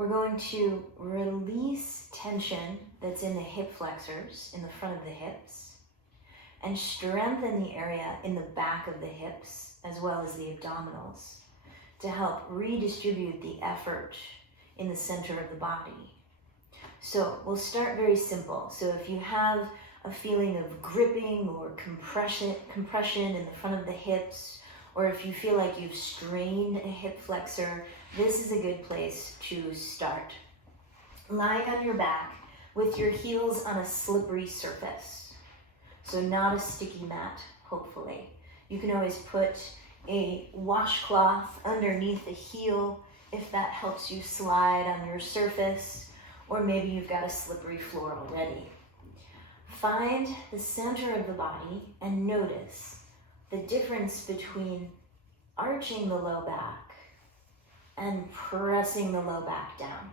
we're going to release tension that's in the hip flexors, in the front of the hips, and strengthen the area in the back of the hips, as well as the abdominals, to help redistribute the effort in the center of the body. So we'll start very simple. So if you have a feeling of gripping or compression in the front of the hips, or if you feel like you've strained a hip flexor, this is a good place to start. Lying on your back with your heels on a slippery surface. So not a sticky mat, hopefully. You can always put a washcloth underneath the heel if that helps you slide on your surface, or maybe you've got a slippery floor already. Find the center of the body and notice the difference between arching the low back and pressing the low back down.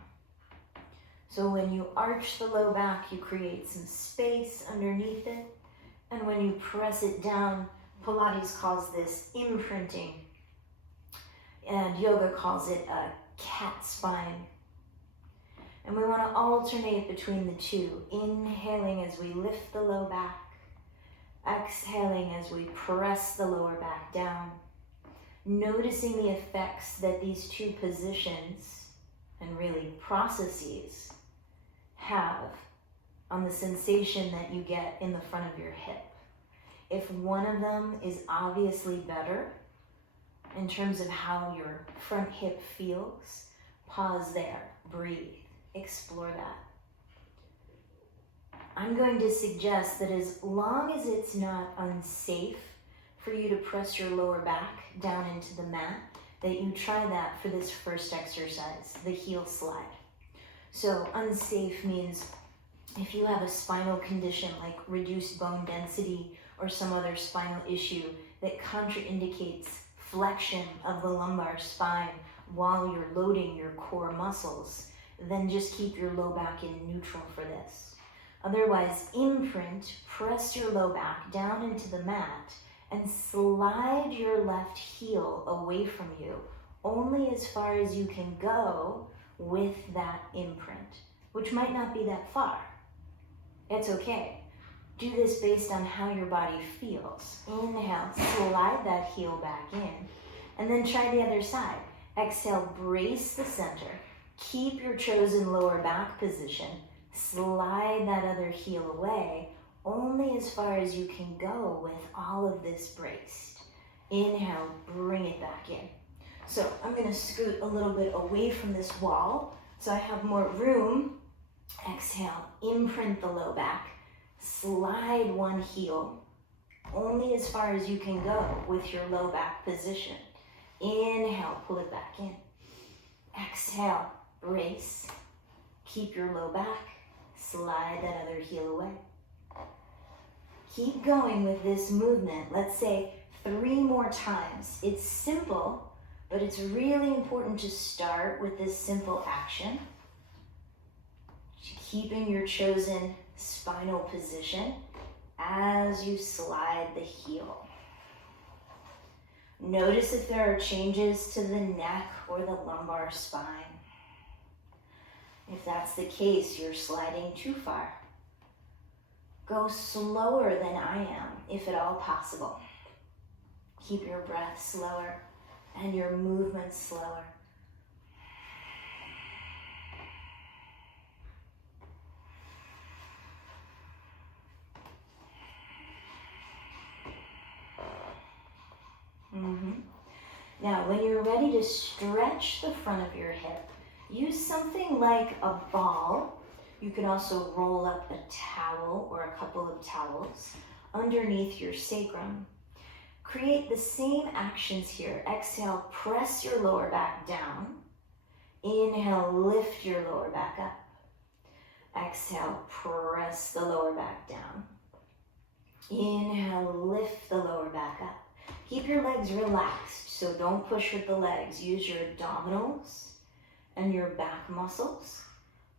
So when you arch the low back, you create some space underneath it, and when you press it down, Pilates calls this imprinting, and yoga calls it a cat spine. And we want to alternate between the two, inhaling as we lift the low back, exhaling as we press the lower back down, noticing the effects that these two positions and really processes have on the sensation that you get in the front of your hip. If one of them is obviously better in terms of how your front hip feels, pause there, breathe, explore that. I'm going to suggest that as long as it's not unsafe for you to press your lower back down into the mat, that you try that for this first exercise, the heel slide. So unsafe means if you have a spinal condition like reduced bone density or some other spinal issue that contraindicates flexion of the lumbar spine while you're loading your core muscles, then just keep your low back in neutral for this. Otherwise, imprint, press your low back down into the mat and slide your left heel away from you, only as far as you can go with that imprint, which might not be that far. It's okay. Do this based on how your body feels. Inhale, slide that heel back in, and then try the other side. Exhale, brace the center. Keep your chosen lower back position. Slide that other heel away, only as far as you can go with all of this braced. Inhale, bring it back in. So I'm going to scoot a little bit away from this wall so I have more room. Exhale, imprint the low back. Slide one heel, only as far as you can go with your low back position. Inhale, pull it back in. Exhale, brace. Keep your low back. Slide that other heel away. Keep going with this movement. Let's say 3 more times. It's simple, but it's really important to start with this simple action. Keeping your chosen spinal position as you slide the heel. Notice if there are changes to the neck or the lumbar spine. If that's the case, you're sliding too far. Go slower than I am, if at all possible. Keep your breath slower and your movement slower. Now, when you're ready to stretch the front of your hip, use something like a ball. You can also roll up a towel or a couple of towels underneath your sacrum. Create the same actions here. Exhale, press your lower back down. Inhale, lift your lower back up. Exhale, press the lower back down. Inhale, lift the lower back up. Keep your legs relaxed, so don't push with the legs. Use your abdominals and your back muscles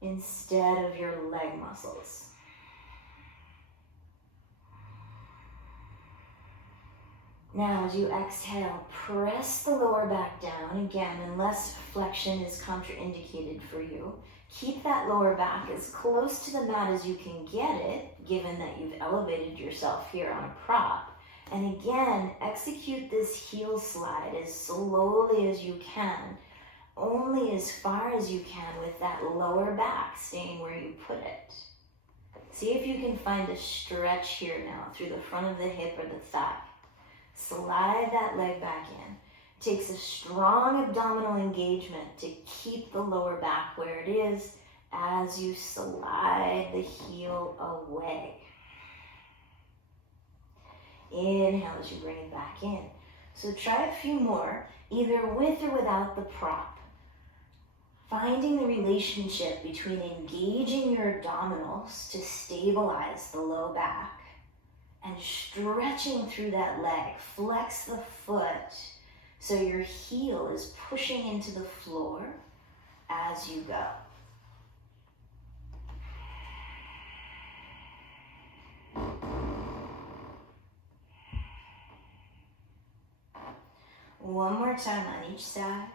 instead of your leg muscles. Now, as you exhale, press the lower back down. Again, unless flexion is contraindicated for you, keep that lower back as close to the mat as you can get it, given that you've elevated yourself here on a prop. And again, execute this heel slide as slowly as you can, only as far as you can with that lower back staying where you put it. See if you can find a stretch here now through the front of the hip or the thigh. Slide that leg back in. It takes a strong abdominal engagement to keep the lower back where it is as you slide the heel away. Inhale as you bring it back in. So try a few more, either with or without the prop. Finding the relationship between engaging your abdominals to stabilize the low back and stretching through that leg. Flex the foot so your heel is pushing into the floor as you go. One more time on each side.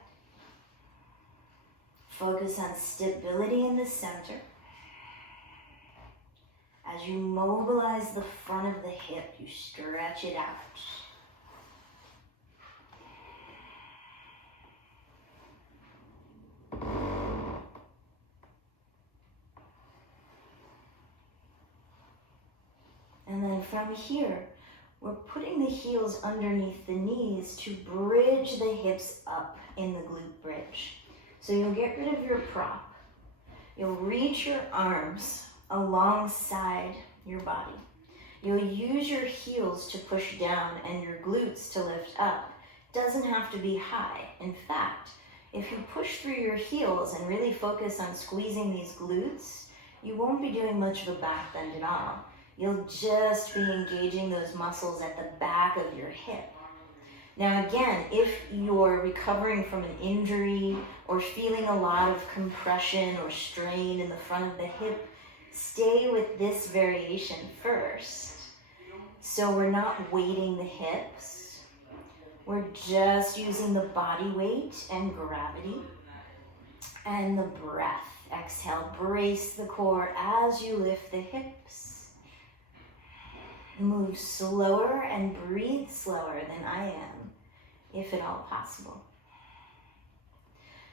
Focus on stability in the center. As you mobilize the front of the hip, you stretch it out. And then from here, we're putting the heels underneath the knees to bridge the hips up in the glute bridge. So you'll get rid of your prop. You'll reach your arms alongside your body. You'll use your heels to push down and your glutes to lift up. Doesn't have to be high. In fact, if you push through your heels and really focus on squeezing these glutes, you won't be doing much of a back bend at all. You'll just be engaging those muscles at the back of your hip. Now again, if you're recovering from an injury or feeling a lot of compression or strain in the front of the hip, stay with this variation first. So we're not weighting the hips. We're just using the body weight and gravity and the breath. Exhale, brace the core as you lift the hips. Move slower and breathe slower than I am, if at all possible.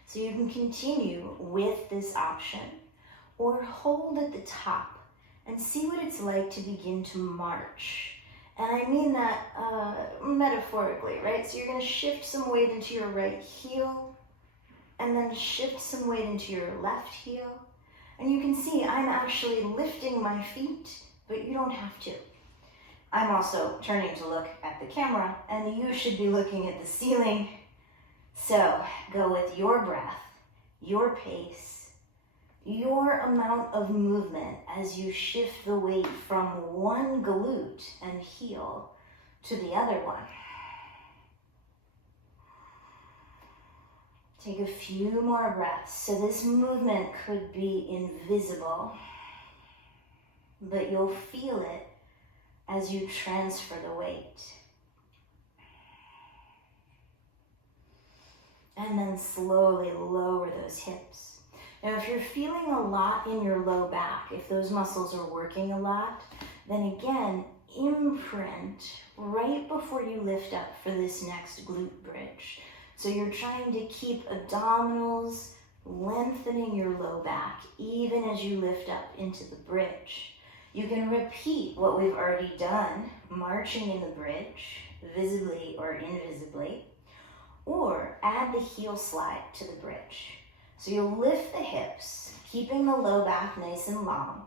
So you can continue with this option or hold at the top and see what it's like to begin to march. And I mean that metaphorically, right? So you're going to shift some weight into your right heel and then shift some weight into your left heel. And you can see I'm actually lifting my feet, but you don't have to. I'm also turning to look at the camera, and you should be looking at the ceiling. So go with your breath, your pace, your amount of movement as you shift the weight from one glute and heel to the other one. Take a few more breaths. So this movement could be invisible, but you'll feel it as you transfer the weight. And then slowly lower those hips. Now, if you're feeling a lot in your low back, if those muscles are working a lot, then again, imprint right before you lift up for this next glute bridge. So you're trying to keep abdominals lengthening your low back, even as you lift up into the bridge. You can repeat what we've already done, marching in the bridge, visibly or invisibly, or add the heel slide to the bridge. So you'll lift the hips, keeping the low back nice and long,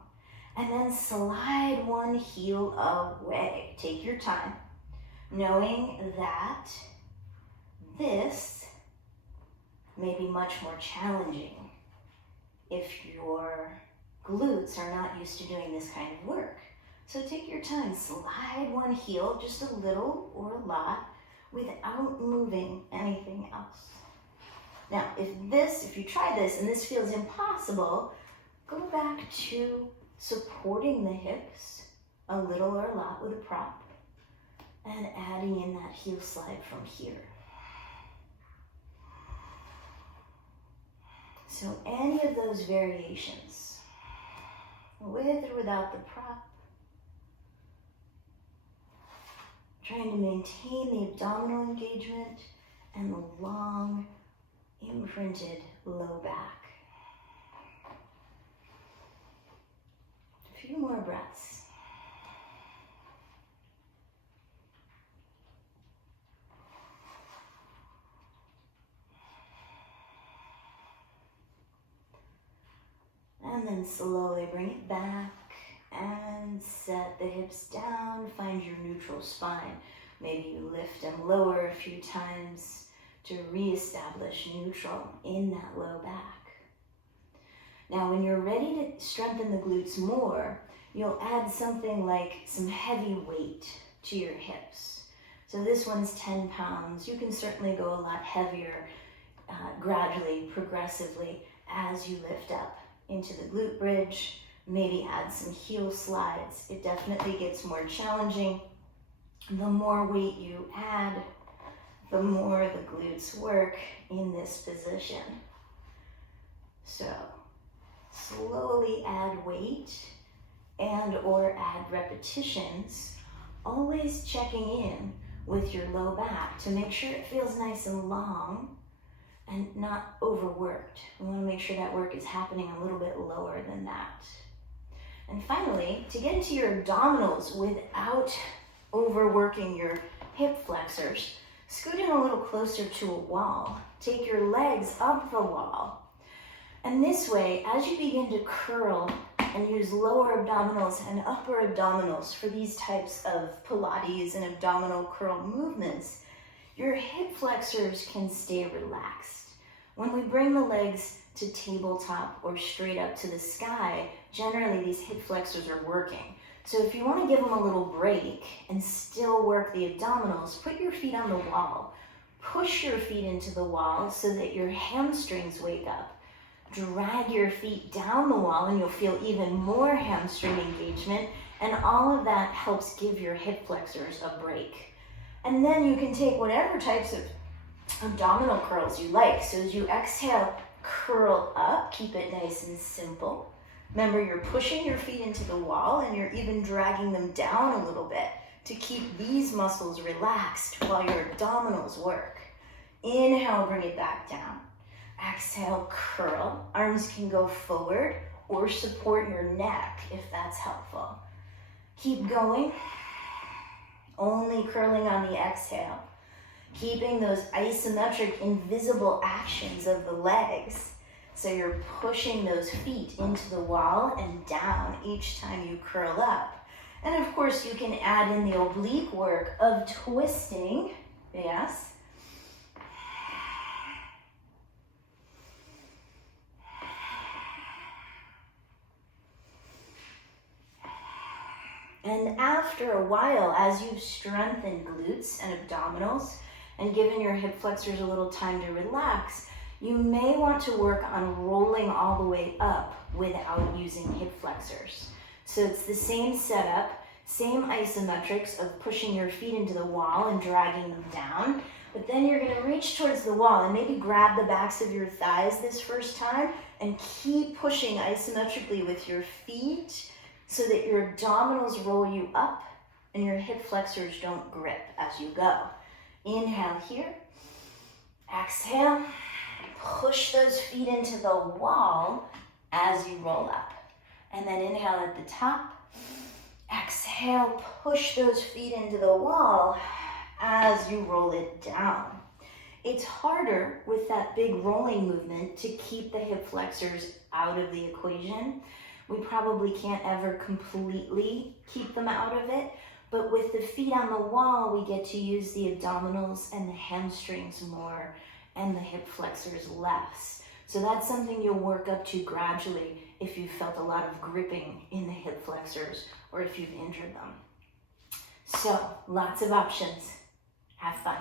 and then slide one heel away. Take your time, knowing that this may be much more challenging if your glutes are not used to doing this kind of work. So take your time, slide one heel, just a little or a lot, without moving anything else. Now, if you try this and this feels impossible, go back to supporting the hips a little or a lot with a prop. and adding in that heel slide from here. So any of those variations, with or without the prop, trying to maintain the abdominal engagement and the long, imprinted low back. A few more breaths. And then slowly bring it back and set the hips down. Find your neutral spine. Maybe you lift them lower a few times to reestablish neutral in that low back. Now, when you're ready to strengthen the glutes more, you'll add something like some heavy weight to your hips. So this one's 10 pounds. You can certainly go a lot heavier gradually, progressively, as you lift up into the glute bridge. Maybe add some heel slides. It definitely gets more challenging. The more weight you add, the more the glutes work in this position. So slowly add weight and or add repetitions, always checking in with your low back to make sure it feels nice and long and not overworked. We want to make sure that work is happening a little bit lower than that. And finally, to get into your abdominals without overworking your hip flexors, scoot in a little closer to a wall. Take your legs up the wall. And this way, as you begin to curl and use lower abdominals and upper abdominals for these types of Pilates and abdominal curl movements, your hip flexors can stay relaxed. When we bring the legs to tabletop or straight up to the sky, generally these hip flexors are working. So if you want to give them a little break and still work the abdominals, put your feet on the wall. Push your feet into the wall so that your hamstrings wake up. Drag your feet down the wall and you'll feel even more hamstring engagement, and all of that helps give your hip flexors a break. And then you can take whatever types of abdominal curls you like. So as you exhale, curl up, keep it nice and simple. Remember, you're pushing your feet into the wall and you're even dragging them down a little bit to keep these muscles relaxed while your abdominals work. Inhale, bring it back down. Exhale, curl. Arms can go forward or support your neck if that's helpful. Keep going. Only curling on the exhale. Keeping those isometric invisible actions of the legs. So you're pushing those feet into the wall and down each time you curl up. And of course you can add in the oblique work of twisting, yes. And after a while, as you've strengthened glutes and abdominals and given your hip flexors a little time to relax, you may want to work on rolling all the way up without using hip flexors. So it's the same setup, same isometrics of pushing your feet into the wall and dragging them down, but then you're going to reach towards the wall and maybe grab the backs of your thighs this first time and keep pushing isometrically with your feet so that your abdominals roll you up and your hip flexors don't grip as you go. Inhale here. Exhale. Push those feet into the wall as you roll up. And then inhale at the top. Exhale, push those feet into the wall as you roll it down. It's harder with that big rolling movement to keep the hip flexors out of the equation. We probably can't ever completely keep them out of it, but with the feet on the wall, we get to use the abdominals and the hamstrings more and the hip flexors less. So that's something you'll work up to gradually if you've felt a lot of gripping in the hip flexors or if you've injured them. So, lots of options. Have fun.